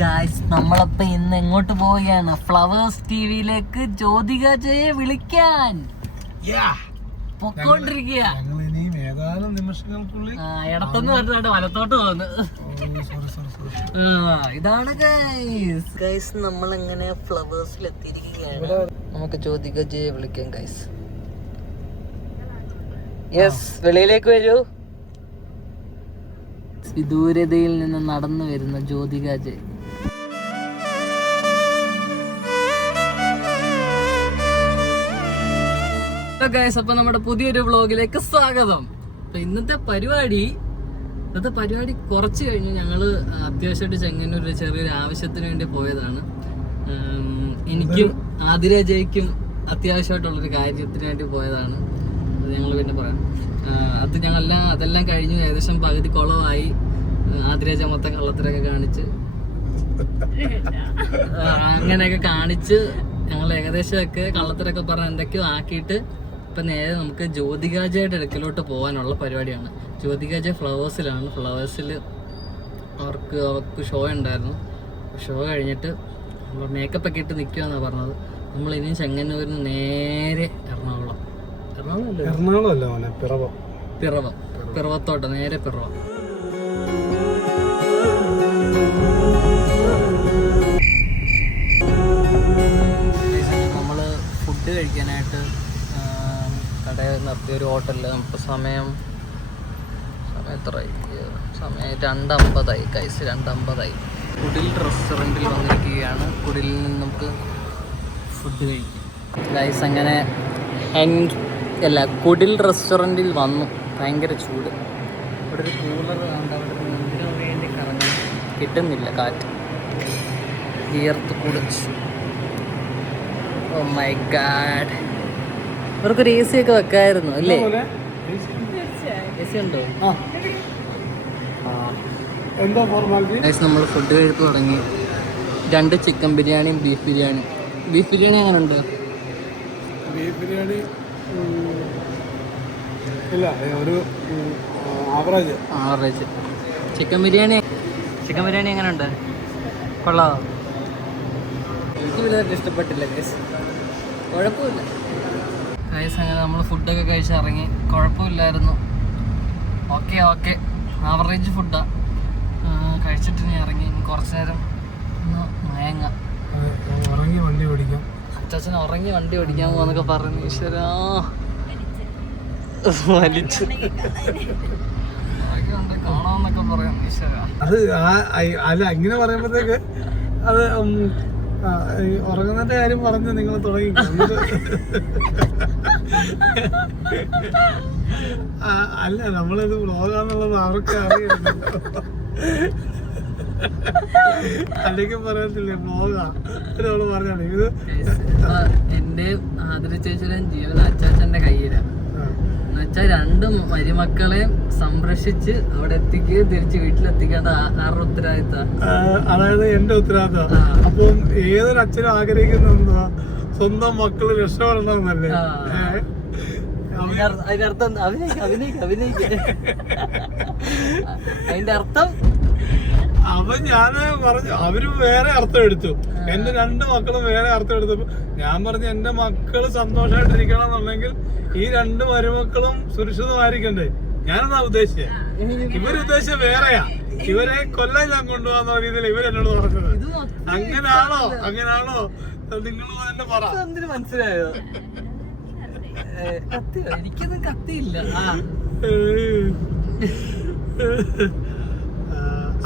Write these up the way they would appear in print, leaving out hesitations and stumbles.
Guys, നമ്മളപ്പോ ഇന്ന് എങ്ങോട്ട് പോവുകയാണ്? ഫ്ലവേഴ്സ് ടിവിയിലേക്ക് ജ്യോതിക ജയെ വിളിക്കാൻ പൊക്കോണ്ടിരിക്കുക. ഇടത്തൊന്ന് പറഞ്ഞിട്ട് വലത്തോട്ട് പോകുന്നു. ഇതാണ് ഗൈസ്, നമ്മളെങ്ങനെ ഫ്ലവേഴ്സിൽ എത്തിയിരിക്കുകയാണ്. നമുക്ക് ജ്യോതിക ജയെ വിളിക്കാം ഗൈസ്. യെസ്, വെളിയിലേക്ക് വരൂ. വിദൂരതയിൽ നിന്ന് നടന്നു വരുന്ന ജ്യോതിക ജയ്. അപ്പൊ നമ്മുടെ പുതിയൊരു വ്ളോഗിലേക്ക് സ്വാഗതം. അപ്പൊ ഇന്നത്തെ പരിപാടി കുറച്ച് കഴിഞ്ഞ് ഞങ്ങള് അത്യാവശ്യമായിട്ട് ചെങ്ങന്നൂർ ചെറിയൊരു ആവശ്യത്തിന് വേണ്ടി പോയതാണ്. എനിക്കും ആതിര ജയ്ക്കും അത്യാവശ്യമായിട്ടുള്ളൊരു കാര്യത്തിന് വേണ്ടി പോയതാണ്. അത് ഞങ്ങൾ പിന്നെ പറയാം. അതെല്ലാം കഴിഞ്ഞു. ഏകദേശം പകുതി കുളമായി. ആതിരാജ മൊത്തം കള്ളത്തരൊക്കെ കാണിച്ച് അങ്ങനെയൊക്കെ കാണിച്ച് ഞങ്ങൾ ഏകദേശമൊക്കെ കള്ളത്തരൊക്കെ പറഞ്ഞ് എന്തൊക്കെയോ ആക്കിയിട്ട് ഇപ്പം നേരെ നമുക്ക് ജ്യോതികാജയുടെ അടുക്കലോട്ട് പോകാനുള്ള പരിപാടിയാണ്. ജ്യോതികാജ ഫ്ലവേഴ്സിലാണ്. ഫ്ലവേഴ്സിൽ അവർക്ക് ഷോ ഉണ്ടായിരുന്നു. ഷോ കഴിഞ്ഞിട്ട് നമ്മൾ മേക്കപ്പൊക്കെ ഇട്ട് നിൽക്കുമെന്നാണ് പറഞ്ഞത്. നമ്മൾ ഇനിയും ചെങ്ങന്നൂരിൽ നിന്ന് നേരെ പിറവത്തോട്ട് നേരെ പിറവം. നമ്മള് ഫുഡ് കഴിക്കാനായിട്ട് കടയിൽ നിർത്തിയ ഒരു ഹോട്ടലിൽ നമുക്ക് സമയം എത്രയായി? സമയം 2:50 കൈസ്. 2:50. കുടിൽ റെസ്റ്റോറൻറ്റിൽ വന്നിരിക്കുകയാണ്. കുടിലിൽ നിന്ന് നമുക്ക് ഫുഡ് കഴിക്കാം ഗൈസ്. അങ്ങനെ കുടിൽ റെസ്റ്റോറൻറ്റിൽ വന്നു. ഭയങ്കര ചൂട്. ഇവിടെ ഒരു കൂളർ കണ്ട് അവിടെ എന്തിനു വേണ്ടി കറങ്ങി കിട്ടുന്നില്ല കാറ്റ്. വിയർത്ത് കുളിച്ചു. Oh my god. ഇവർക്കൊരു AC ഒക്കെ വെക്കായിരുന്നു അല്ലേ? AC ഉണ്ടോ? നമ്മൾ ഫുഡ് കഴിപ്പ് തുടങ്ങി. 2 ചിക്കൻ ബിരിയാണിയും ബീഫ് ബിരിയാണി. ബീഫ് ബിരിയാണി എങ്ങനെ ഉണ്ട്? ബീഫ് ബിരിയാണി ഇല്ല, ഒരു ആവറേജ്. ചിക്കൻ ബിരിയാണി എങ്ങനെ ഉണ്ട്? കൊള്ളാമോ? എനിക്ക് വലുതായിട്ട് ഇഷ്ടപ്പെട്ടില്ല ഗൈസ്. കുഴപ്പമില്ല ഗൈസ്. അങ്ങനെ നമ്മൾ ഫുഡൊക്കെ കഴിച്ചിറങ്ങി. കുഴപ്പമില്ലായിരുന്നു. ഓക്കെ ആവറേജ് ഫുഡാണ്. കഴിച്ചിട്ട് ഇനി ഇറങ്ങി. കുറച്ച് നേരം മയങ്ങ. അച്ചാച്ചൻ ഉറങ്ങി വണ്ടി ഓടിക്കാൻ പോവാന്നൊക്കെ പറഞ്ഞു. ഈശ്വരാ, വലിച്ചു കാണാന്നൊക്കെ പറയാം. ഈശ്വരാ, അത് അല്ല, ഇങ്ങനെ പറയുമ്പോഴത്തേക്ക് അത് ഉറങ്ങുന്നതിന്റെ കാര്യം പറഞ്ഞ് നിങ്ങൾ തുടങ്ങി. അല്ല, നമ്മളിത് വ്ളോഗാന്നുള്ളത് അവർക്ക് അറിയില്ല. അല്ലെങ്കിൽ പറയത്തില്ലേ വ്ളോഗാ ഒരാള് പറഞ്ഞാണ് ഇത്. എന്റെ ആതിര ചേച്ചിയുടെ ജീവൻ അച്ചാച്ചന്റെ കയ്യിലാണ്. എന്നുവെച്ചാൽ 2 മരുമക്കളെയും സംരക്ഷിച്ച് അവിടെ എത്തിക്കുകയും തിരിച്ച് വീട്ടിലെത്തിക്കേണ്ട ആരുടെ ഉത്തരവാദിത്തം? അതായത് എന്റെ ഉത്തരവാദിത്തം. അപ്പം ഏതൊരു അച്ഛനും ആഗ്രഹിക്കുന്ന സ്വന്തം മക്കള് രക്ഷപ്പെടണമെന്നല്ലേ? അതിനർത്ഥം അതിന്റെ അർത്ഥം ഞാന് പറഞ്ഞു, അവര് വേറെ അർത്ഥം എടുത്തു. എന്റെ 2 മക്കളും വേറെ അർത്ഥം എടുത്തപ്പോ ഞാൻ പറഞ്ഞു, എന്റെ മക്കള് സന്തോഷമായിട്ടിരിക്കണം എന്നുണ്ടെങ്കിൽ ഈ 2 മരുമക്കളും സുരക്ഷിതമായിരിക്കണ്ടേ? ഞാനെന്നാ ഉദ്ദേശിച്ചത്. ഇവരുദ്ദേശിച്ച വേറെയാ. ഇവരെ കൊല്ലാൻ ഞാൻ കൊണ്ടുപോകുന്ന രീതിയിൽ ഇവരെന്നോട് പറഞ്ഞത്. അങ്ങനാണോ നിങ്ങൾ തന്നെ പറ. മനസ്സിലായോ? എനിക്കൊന്നും കത്തിയില്ല.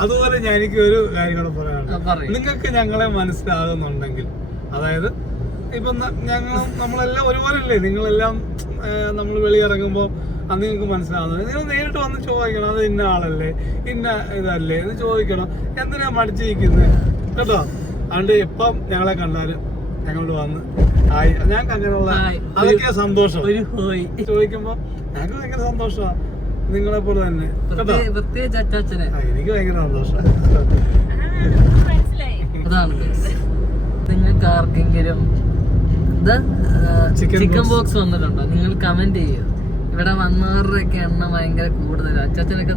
അതുപോലെ എനിക്ക് ഒരു കാര്യം കൂടെ പറയാനുണ്ട്. നിങ്ങൾക്ക് ഞങ്ങളെ മനസ്സിലാകുന്നുണ്ടെങ്കിൽ, അതായത് ഇപ്പം നമ്മളെല്ലാം ഒരുപോലല്ലേ? നിങ്ങളെല്ലാം നമ്മൾ വെളിയിറങ്ങുമ്പോൾ അത് നിങ്ങൾക്ക് മനസ്സിലാവുന്നത്. നിങ്ങൾ നേരിട്ട് വന്ന് ചോദിക്കണം, അത് ഇന്ന ആളല്ലേ, ഇന്ന ഇതല്ലേ എന്ന് ചോദിക്കണം. എന്തിനാ മടിച്ചിരിക്കുന്നത് കേട്ടോ? അതുകൊണ്ട് എപ്പം ഞങ്ങളെ കണ്ടാലും ഞങ്ങളോട് വന്ന് ഞങ്ങൾക്ക് അങ്ങനെയുള്ള അതൊക്കെയാ സന്തോഷം. ചോദിക്കുമ്പോ ഞങ്ങൾക്ക് ഭയങ്കര സന്തോഷമാണ്. നിങ്ങളെ പോലെ തന്നെ എനിക്ക് ഭയങ്കര സന്തോഷമാണ്. അതാണ് നിങ്ങൾക്ക് ആർക്കെങ്കിലും ചിക്കൻ ബോക്സ് വന്നിട്ടുണ്ടോ? നിങ്ങൾ കമന്റ് ചെയ്യൂ. ഇവിടെ വന്നവരുടെയൊക്കെ എണ്ണം ഭയങ്കര കൂടുതലാണ്. അച്ചാച്ചനൊക്കെ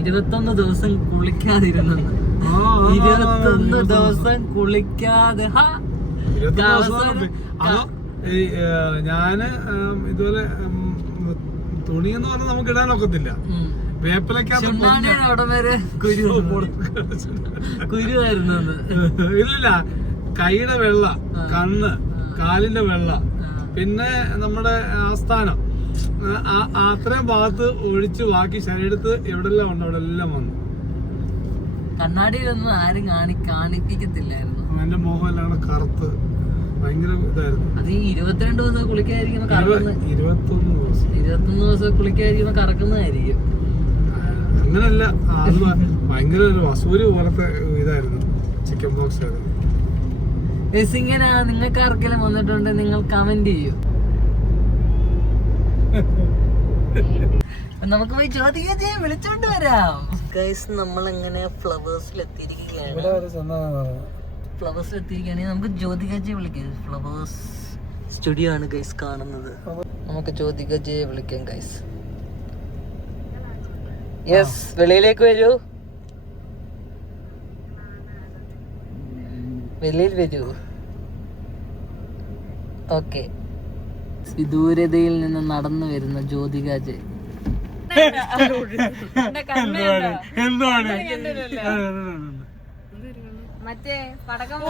21 ദിവസം കുളിക്കാതിരുന്നെന്ന്. 21 ദിവസം കുളിക്കാതെ ഞാന് ഇതുപോലെ തുണി എന്ന് പറഞ്ഞാൽ നമുക്ക് ഇടാനൊക്കത്തില്ല. വേപ്പിലക്കകത്ത് അവിടെ വരെ കുരുവായിരുന്നു. ഇല്ല, കൈയുടെ വെള്ള, കണ്ണ്, കാലിന്റെ വെള്ള, പിന്നെ നമ്മുടെ ആസ്ഥാനം, അത്രയും ഭാഗത്ത് ഒഴിച്ച് ബാക്കി ശരീരത്ത് എവിടെല്ലാം ഉണ്ട് അവിടെ എല്ലാം വന്നു. കണ്ണാടിയിലൊന്നും ആരും കാണിപ്പിക്കത്തില്ലായിരുന്നു. എന്റെ മുഖം എല്ലാം കൂടെ കറുത്ത് ഭയങ്കര ഇതായിരുന്നു. അത് ഈ 22 ദിവസം കുളിക്കാതിരിക്കുമ്പോ 21 ദിവസം കുളിക്കാതിരിക്കുമ്പോ കറക്കുന്നതായിരിക്കും. അങ്ങനല്ല, അത് ഭയങ്കര ഒരു വസൂരി പോലത്തെ ഇതായിരുന്നു, ചിക്കൻ ബോക്സ് ആയിരുന്നു. ഇങ്ങനെ നിങ്ങൾക്ക് ആർക്കെങ്കിലും വന്നിട്ടുണ്ട്, നിങ്ങൾ കമന്റ് ചെയ്യൂ. നമുക്ക് പോയി ജ്യോതികയെ വിളിച്ചോണ്ട് വരാം. ഗൈസ്, നമ്മളങ്ങനെ ഫ്ലവേഴ്സിൽ എത്തിയിരിക്കുകയാണ്. നമുക്ക് ജ്യോതികയെ വിളിക്കാം. ഫ്ലവേഴ്സ് സ്റ്റുഡിയോ ആണ് ഗൈസ് കാണുന്നത്. നമുക്ക് ജ്യോതികയെ വിളിക്കാം ഗൈസ്. യെസ്, വെളിയിലേക്ക് വരൂ, വെളിയിൽ വരൂ. ഓക്കെ, വിദൂരതയിൽ നിന്ന് നടന്നു വരുന്ന ജ്യോതികയെ.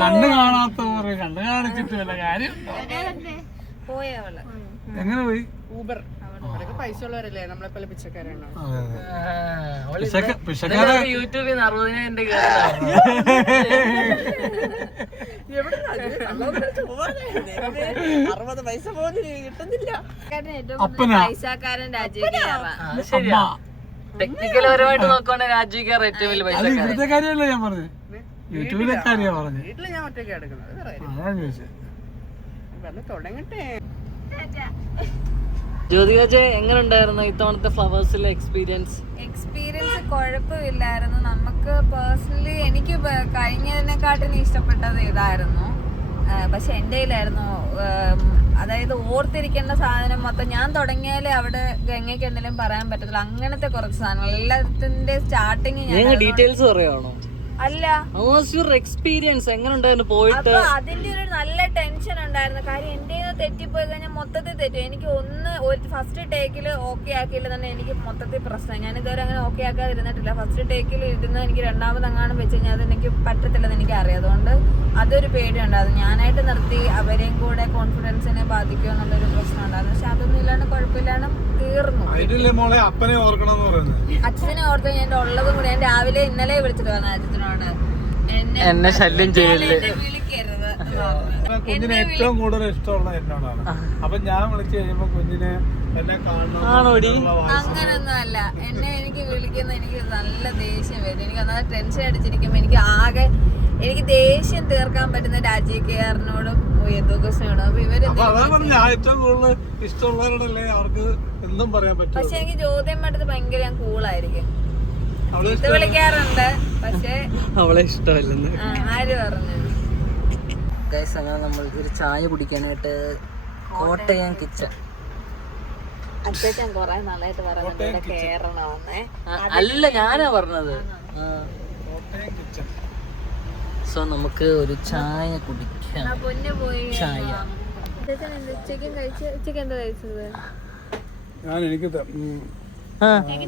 കണ്ണ് കാണാത്ത കണ്ണ് കാണിച്ചിട്ട് വല്ല കാര്യം. എങ്ങനെ പോയി? ഊബർ. പൈസ ഉള്ളവരല്ലേ, നമ്മളെ പോലെ പിച്ചക്കാരാണ്. യൂട്യൂബിൽ 60,000 പൈസ കിട്ടുന്നില്ല. ടെക്നിക്കൽ പരമായിട്ട് നോക്കുവാണെങ്കിൽ രാജീവ് ഏറ്റവും വലിയ പൈസ. ഇവിടുത്തെ കാര്യമല്ല ഞാൻ പറഞ്ഞത്, യൂട്യൂബിലെ കാര്യമാണ് പറഞ്ഞത്. വീട്ടില് ഞാൻ ഒറ്റയ്ക്ക് എടുക്കുന്നത്. തുടങ്ങട്ടെ. ജ്യോതികജ, എങ്ങനെ ഉണ്ടായിരുന്നു ഇത്തവണത്തെ ഫ്ലവേഴ്സിലെ എക്സ്പീരിയൻസ്? കുഴപ്പമില്ലായിരുന്നു. നമുക്ക് പേഴ്സണലി എനിക്ക് കഴിഞ്ഞതിനെക്കാട്ടിന് ഇഷ്ടപ്പെട്ടത് ഇതായിരുന്നു. പക്ഷെ എൻ്റെ കയ്യിലായിരുന്നു, അതായത് ഓർത്തിരിക്കേണ്ട സാധനം മൊത്തം ഞാൻ തുടങ്ങിയാലേ അവിടെ ഗംഗയ്ക്ക് എന്തെങ്കിലും പറയാൻ പറ്റത്തില്ല. അങ്ങനത്തെ കുറച്ച് സാധനങ്ങൾ എല്ലാത്തിന്റെ സ്റ്റാർട്ടിങ് ഞാൻ ഡീറ്റെയിൽസ് പറയാണോ? അല്ല, എക്സ്പീരിയൻസ് എങ്ങനെ ഉണ്ടായിരുന്നു പോയിട്ട്? അതിന്റെ ഒരു നല്ല ടെൻഷൻ ഉണ്ടായിരുന്നു. കാര്യം എന്റെ തെറ്റിപ്പോയി കഴിഞ്ഞാൽ മൊത്തത്തിൽ തെറ്റും. എനിക്ക് ഒരു ഫസ്റ്റ് ടേക്കിൽ ഓക്കെ ആക്കിയില്ല തന്നെ എനിക്ക് മൊത്തത്തിൽ പ്രശ്നം. ഞാൻ ഇതുവരെ അങ്ങനെ ഓക്കെ ആക്കാതിരുന്നിട്ടില്ല. ഫസ്റ്റ് ടേക്കിൽ ഇരുന്ന് എനിക്ക് രണ്ടാമതെങ്ങാനും വെച്ച് കഴിഞ്ഞാൽ അതെനിക്ക് പറ്റത്തില്ലെന്ന് എനിക്ക് അറിയാം. അതുകൊണ്ട് അതൊരു പേടിയുണ്ടായിരുന്നു. ഞാനായിട്ട് നിർത്തി അവരെയും കൂടെ കോൺഫിഡൻസിനെ ബാധിക്കുക എന്നുള്ളൊരു പ്രശ്നം ഉണ്ടായിരുന്നു. പക്ഷെ അതൊന്നും ഇല്ലാണ്ട് കുഴപ്പമില്ലാണ്ട് തീർന്നു. അച്ഛനെ ഓർത്ത് ഞാൻ ഉള്ളതും കൂടെ ഞാൻ രാവിലെ ഇന്നലെ വിളിച്ചിട്ട് വന്നു അച്ഛനോട്, എന്നെ ശല്യം ചെയ്യല്ലേ, വിളിക്കരുത്. കുഞ്ഞിനെ ഏറ്റവും കൂടുതൽ ഇഷ്ടമുള്ള എന്നോടാണ്. അപ്പൊ ഞാൻ വിളിച്ചു കഴിയുമ്പോ കുഞ്ഞിനെ എന്നെ കാണണം. അങ്ങനൊന്നും അല്ല, എനിക്ക് വിളിക്കുന്ന എനിക്ക് നല്ല ദേഷ്യം വരും. എനിക്ക് അന്നത്തെ ടെൻഷൻ അടിച്ചിരിക്കുമ്പോ എനിക്ക് ദേഷ്യം തീർക്കാൻ പറ്റുന്ന രാജീവ് കെയറിനോടും യദുകൃഷ്ണനോടും. അപ്പൊ ഇവര് ഏറ്റവും കൂടുതൽ ഇഷ്ടമുള്ളവരോടല്ലേ അവർക്ക് എന്തും പറയാൻ പറ്റും. പക്ഷെ എനിക്ക് ജ്യോതിയമ്മടുത്ത് ഭയങ്കര ഞാൻ കൂളായിരിക്കും. ഇത് വിളിക്കാറുണ്ട്, പക്ഷെ അവളെ ഇഷ്ടമല്ലെന്ന് ആര് പറഞ്ഞു? ഗൈസ്, അങ്ങനെ നമ്മൾ ഒരു ചായ കുടിക്കാനായിട്ട് കോട്ടയം കിച്ചൺ. അച്ഛൻ കൊറേ നാളായിട്ട് പറയുന്നുണ്ട് ഇവിടെ കേറണമെന്നേ. അല്ല, ഞാനാ പറഞ്ഞത്. സോ നമുക്ക് ഒരു ചായ കുടിക്കാം. പൊന്നു പോയി ചായ. ഉച്ചക്ക് എന്താ കഴിച്ചത്? എനിക്ക്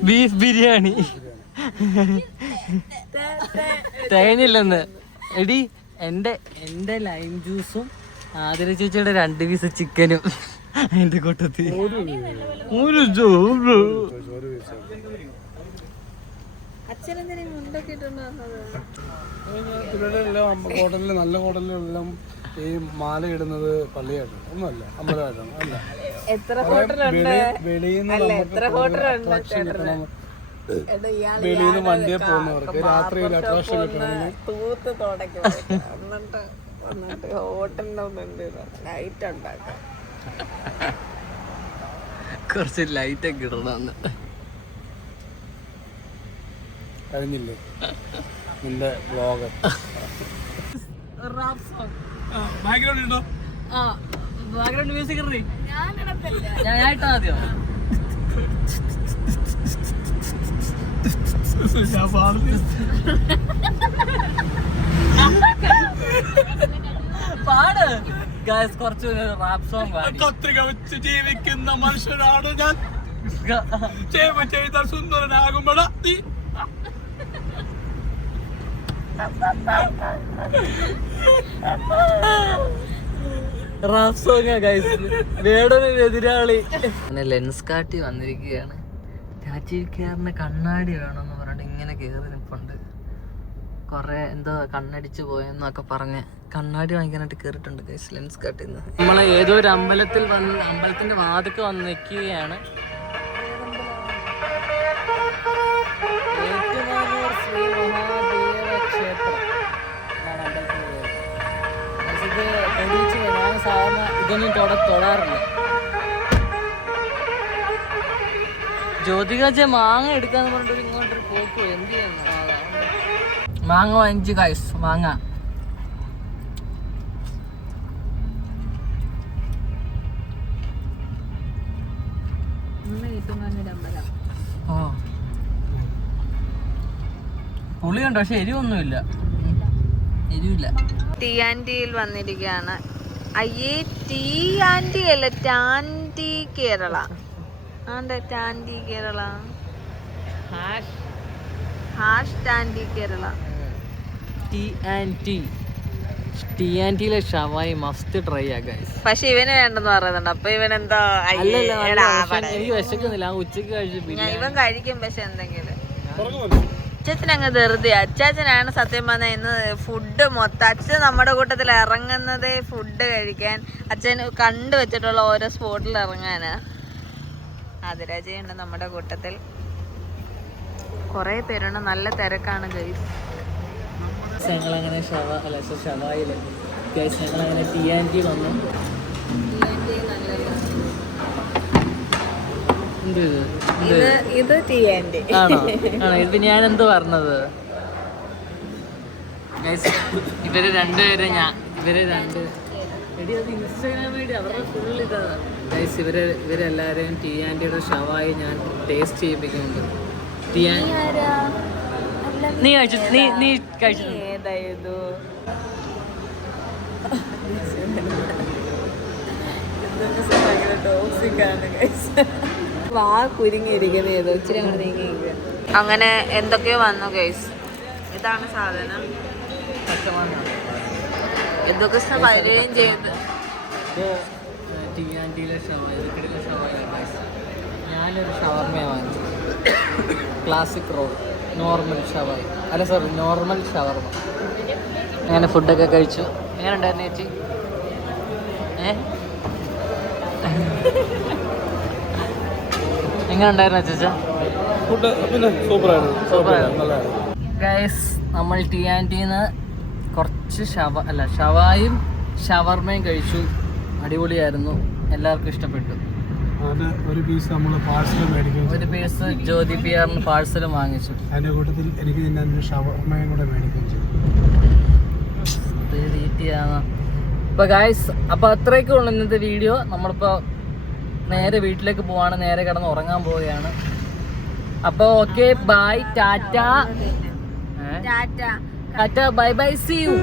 ബീഫ് ബിരിയാണി തേങ്ങയില്ലെന്ന്. എടി, എന്റെ ലൈം ജ്യൂസും ആതിര ചേച്ചിയുടെ 2 പീസ് ചിക്കനും അതിന്റെ കൂട്ടത്തിൽ ഹോട്ടലില് നല്ല ഹോട്ടലിലെല്ലാം ഈ മാല ഇടുന്നത് പള്ളിയായിട്ടാണ്, ഒന്നുമല്ല അമ്പലമായിട്ടാണ്. അല്ല, വെളിയിൽ നിന്ന് വണ്ടിയെ പോകുന്നവർക്ക് രാത്രിയിൽ അട്രാക്ഷൻ കിട്ടണമെങ്കിൽ കുറച്ച് ലൈറ്റ് ഒക്കെ ഇടണം. കഴിഞ്ഞില്ലേ നിന്റെ വ്ലോഗ്? ബാക്ക്ഗ്രൗണ്ട് ഉണ്ടോ? ബാക്ക്ഗ്രൗണ്ട് മ്യൂസിക് ഞാൻ ഇട്ടാ മതിയോ? ഞാൻ പാടുന്നു. പാട് ഗൈസ്, കുറച്ച് റാപ്പ് സോങ് പാടി. കത്രിക വെച്ച് ജീവിക്കുന്ന മനുഷ്യനാണ് ഞാൻ, സേവ ചെയ്ത സുന്ദരനാകുമ്പോഴാ നീ. റാപ്പ് സോങ് ഗൈസ്, വേടനെതിരാളി. അങ്ങനെ ലെൻസ് കാട്ടി വന്നിരിക്കുകയാണ്. രാജീവ് കെയറിന് കണ്ണാടി വേണമെന്ന് പറഞ്ഞിട്ട് ഇങ്ങനെ കയറി നിൽപ്പുണ്ട്. കുറെ എന്തോ കണ്ണടിച്ച് പോയെന്നൊക്കെ പറഞ്ഞ് കണ്ണാടി വാങ്ങിക്കാനായിട്ട് കയറിയിട്ടുണ്ട് ഗൈസ് ലെൻസ് കാട്ടിൽ നിന്ന്. നമ്മൾ ഏതോ ഒരു അമ്പലത്തിന്റെ വാതിക്ക് വന്ന് നിൽക്കുകയാണ്. ഏറ്റുമാനൂർ ശ്രീ മഹാദേവ ക്ഷേത്രം എന്നാണ് അമ്പലത്തിന്റെ പേര്. ഇത് തെളിയിച്ച് ഞാൻ സാധാരണ ഇതൊന്നും തൊടാറില്ല. ജ്യോതികാജ മാങ്ങ എടുക്കാന്ന് പറഞ്ഞിട്ട് ഇങ്ങോട്ടൊരു പോക്ക് എന്ത് ചെയ്യുന്നു. മാങ്ങ വാങ്ങിച്ചു ഗൈസ്, മാങ്ങ. ഓ പുളിയുണ്ട്, പക്ഷെ എരിവൊന്നുമില്ല. എരിവില്ല. ടീ ആൻറ്റിയിൽ വന്നിരിക്കുകയാണ്. അയ്യേ, ടീ ആൻറ്റി അല്ല, ടാൻറ്റി കേരള. ആണ്ടെ ടാൻറ്റി കേരള, ഹാഷ് ടാൻറ്റി കേരള. ടിയിലെ ഷവായി മസ്റ്റ് ട്രൈ ആ ഗൈസ്. പക്ഷെ ഇവന് വേണ്ടെന്ന് പറയുന്നുണ്ട്. അപ്പൊ ഇവനെന്തോ എനിക്ക് വിശക്കുന്നില്ല, ഉച്ചക്ക് കഴിച്ചു. ഇവൻ കഴിക്കും, പക്ഷെ എന്തെങ്കിലും അച്ഛൻ അങ്ങ് ധൃതി. അച്ചാച്ചനാണ് സത്യം പറഞ്ഞ ഇന്ന് ഫുഡ് മൊത്തം. അച്ഛൻ നമ്മുടെ കൂട്ടത്തിൽ ഇറങ്ങുന്നതേ ഫുഡ് കഴിക്കാൻ. അച്ഛൻ കണ്ടു വെച്ചിട്ടുള്ള ഓരോ സ്പോട്ടിൽ ഇറങ്ങാനാ. അതിരാജയുണ്ട് നമ്മുടെ കൂട്ടത്തിൽ. കുറെ പേരുണ്ട്, നല്ല തിരക്കാണ് ഗൈസ്. ഞങ്ങളങ്ങനെ ഷവായില് ഗൈസ് ഞങ്ങളങ്ങനെ ടി വന്നു. ഇത് ടീ ആൻറ്റി ആണോ? ഇത് ഞാൻ എന്തോ പറഞ്ഞത് ഗൈസ്. ഇവര് രണ്ടുപേരും ഇൻസ്റ്റാഗ്രാം ഐഡി അവരുടെ ഫുൾ ഇതാണ് ഗൈസ്. ഇവരെല്ലാവരെയും ടി ആൻറ്റിയുടെ ഷവായി ഞാൻ ടേസ്റ്റ് ചെയ്യിപ്പിക്കുന്നുണ്ട്. നീ കഴിച്ചു? നീ കഴിച്ചു? ഏതായത് വാ കുരുങ്ങിയിരിക്കുന്നത് ഏതോ ഇച്ചിരി അങ്ങോട്ട് നീങ്ങി. അങ്ങനെ എന്തൊക്കെയോ വന്നു ഗൈസ്. ഇതാണ് സാധനം. എന്തൊക്കെ വരികയും ചെയ്ത്. ടി ആൻറ്റിയിലെ ഷവായി ഞാനൊരു ഷവർമ വാങ്ങി. ക്ലാസിക് റോൾ നോർമൽ ഷവായി, അല്ല സോറി നോർമൽ ഷവർമ. അങ്ങനെ ഫുഡൊക്കെ കഴിച്ചു. എങ്ങനെ ഉണ്ടായിരുന്നു ചേച്ചി? എങ്ങനെ ഉണ്ടായിരുന്നു ചേച്ചാ? ഫുഡ് പിന്നെ സൂപ്പറായിരുന്നു. ഗൈസ് നമ്മൾ ടി ആൻറ്റിന്ന് കുറച്ച് ഷവായും ഷവർമയും കഴിച്ചു. അടിപൊളിയായിരുന്നു, എല്ലാവർക്കും ഇഷ്ടപ്പെട്ടു. ഒരു പീസ് നമ്മൾ പാഴ്സൽ മേടിക്കും. ഒരു പീസ് ജ്യോതി പിയാറിന് പാഴ്സലും വാങ്ങിച്ചു. അതിന്റെ കൂട്ടത്തിൽ എനിക്ക് തിന്നാൻ ഷവർമയും കൂടെ മേടിക്കുകയും ചെയ്തു. അപ്പൊ ഗൈസ്, അപ്പൊ അത്രയൊക്കെ ഉള്ളു ഇന്നത്തെ വീഡിയോ. നമ്മളിപ്പോ നേരെ വീട്ടിലേക്ക് പോവാണ്, നേരെ കിടന്ന് ഉറങ്ങാൻ പോവുകയാണ്. അപ്പൊ okay, bye, tata, bye bye, see U.